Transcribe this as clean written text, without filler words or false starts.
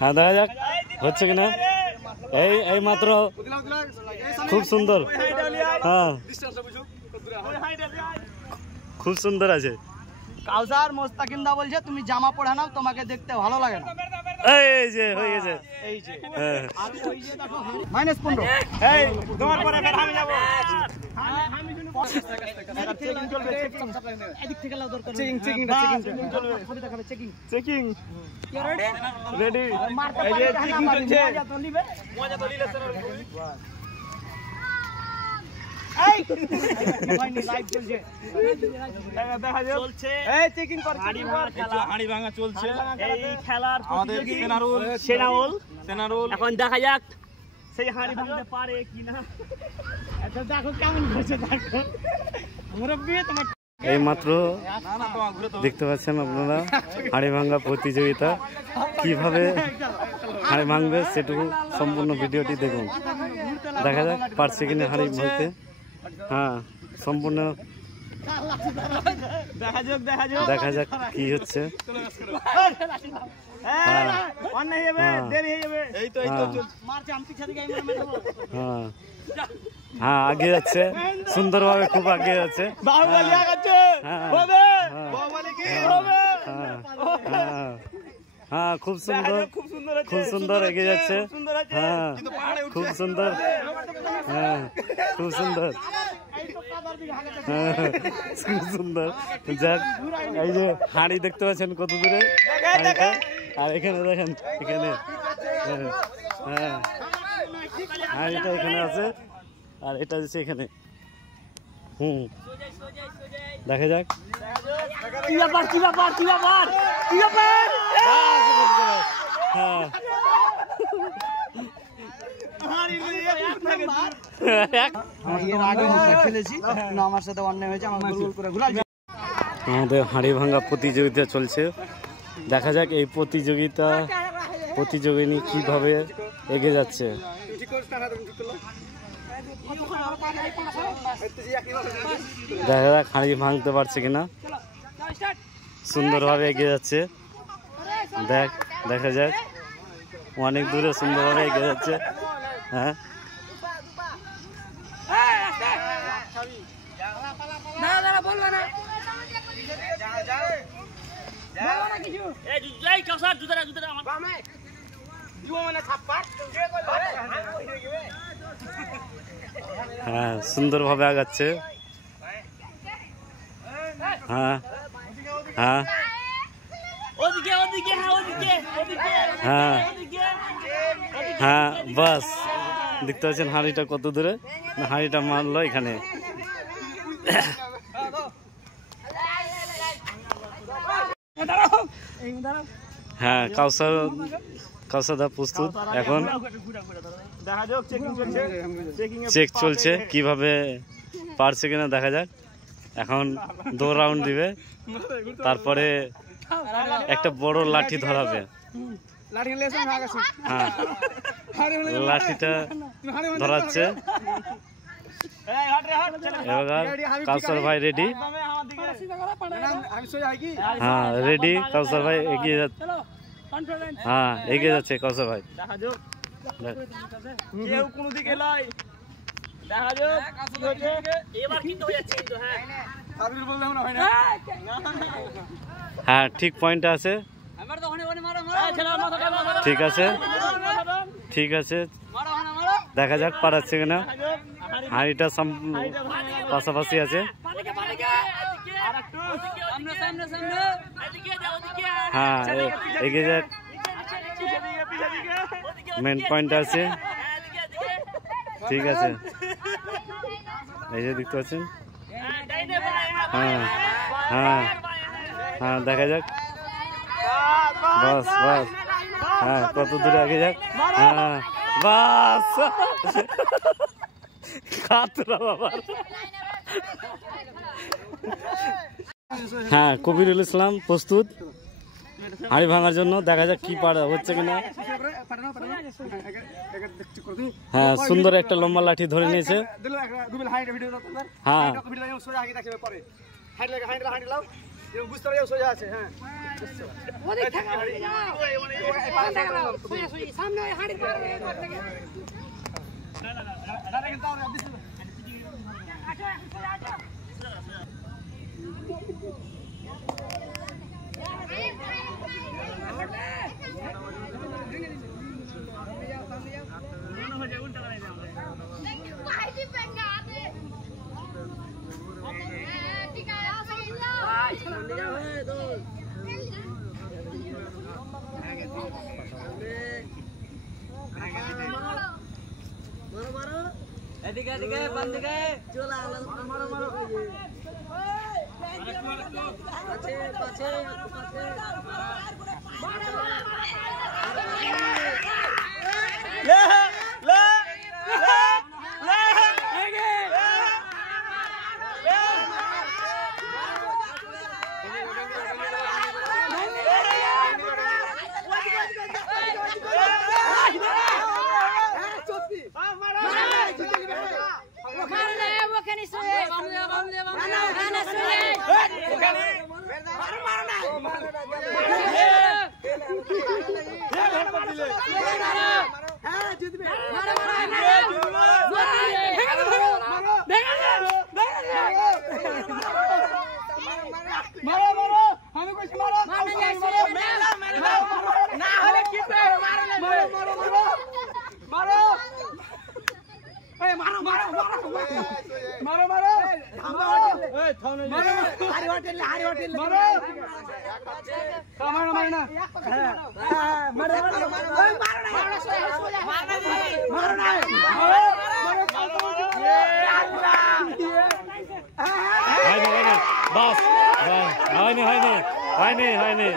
हाँ দেখা যাক হচ্ছে কিনা এই মাত্র খুব সুন্দর হ্যাঁ খুব সুন্দর আছে কাউসার মোস্তাকিম দা বলছে তুমি জামা পরে নাও তোমাকে দেখতে ভালো লাগে না এই যে হয়ে গেছে এই যে হ্যাঁ আর ওই যে দেখো -15 এই তোমার পরে ফের আমি যাব চেকিং চলবে এদিক থেকে লাও দরকার চেকিং চলবে ছবি দেখাবে চেকিং রেডি এই যে চেকিং চলছে মজা তো নিলে স্যার এই ভাই নি লাইভ চলছে দেখা যাক চলছে এই চেকিং কর হাড়ি ভাঙা চলছে এই খেলার আমাদের সেনারুল এখন দেখা যাক সেই হাড়ি ভাঙতে পারে কিনা আচ্ছা দেখো কেমন করছে দেখো মুরব্বি তোমার এই মাত্র দেখতে পাচ্ছেন আপনারা হাড়ি ভাঙা প্রতিযোগিতা কিভাবে হাড়ি ভাঙবে সেটুকু সম্পূর্ণ ভিডিওটি দেখুন দেখা যাক পারছে কিনা হাড়ি ভাঙতে হ্যাঁ সম্পূর্ণ দেখা যাক কি হচ্ছে হ্যাঁ হ্যাঁ আগে যাচ্ছে সুন্দরভাবে খুব আগে যাচ্ছে হ্যাঁ খুব সুন্দর এগিয়ে যাচ্ছে হ্যাঁ খুব সুন্দর হ্যাঁ খুব সুন্দর খুব সুন্দর যাক এই যে হাঁড়ি দেখতে পাচ্ছেন কত দূরে আর এখানে দেখেন এখানে হ্যাঁ হাঁড়িটা এখানে আছে আর এটা হচ্ছে এখানে দেখা যাক হ্যাঁ আমাদের হাঁড়ি ভাঙা প্রতিযোগিতা চলছে দেখা যাক এই প্রতিযোগিনী কিভাবে এগিয়ে যাচ্ছে দেখা যাক হাঁড়ি ভাঙতে পারছে কিনা সুন্দরভাবে এগিয়ে যাচ্ছে দেখা যাক অনেক দূরে সুন্দরভাবে এগিয়ে যাচ্ছে হ্যাঁ হ্যাঁ সুন্দরভাবে আগাচ্ছে হ্যাঁ হ্যাঁ হ্যাঁ হ্যাঁ বাস দেখতে পাচ্ছেন হাঁড়িটা কত দূরে হাঁড়িটা মারলো এখানে হ্যাঁ কাউসার প্রস্তুত এখন চেক চলছে কিভাবে পারছে কিনা দেখা যাক এখন 2 রাউন্ড দিবে তারপরে একটা বড় লাঠি ধরাবে হ্যাঁ লাঠিটা ধরাচ্ছে এবার কাউসার ভাই রেডি হ্যাঁ রেডি কাউসার ভাই এগিয়ে যাচ্ছে হ্যাঁ এগিয়ে যাচ্ছে কাউসার ভাই হ্যাঁ ঠিক পয়েন্ট আছে ঠিক আছে ঠিক আছে, দেখা যাক পারাচ্ছে কিনা। হাঁড়িটা পাশাপাশি আছে। হ্যাঁ, এগিয়ে যাক, মেন পয়েন্ট আছে। ঠিক আছে, এই যে দেখতে পাচ্ছেন। হ্যাঁ হ্যাঁ হ্যাঁ, দেখা যাক। বাস বাস, হ্যাঁ কত দূরে আগে যাক। হ্যাঁ বাস, হ্যাঁ কবিরুল ইসলাম প্রস্তুত হাঁড়ি ভাঙার জন্য। দেখা যাক কি পারা হচ্ছে কিনা। হ্যাঁ, সুন্দর একটা লম্বা লাঠি ধরে নিয়েছে। হ্যাঁ বাস, হয়নি হয়নি হয়নি হয়নি।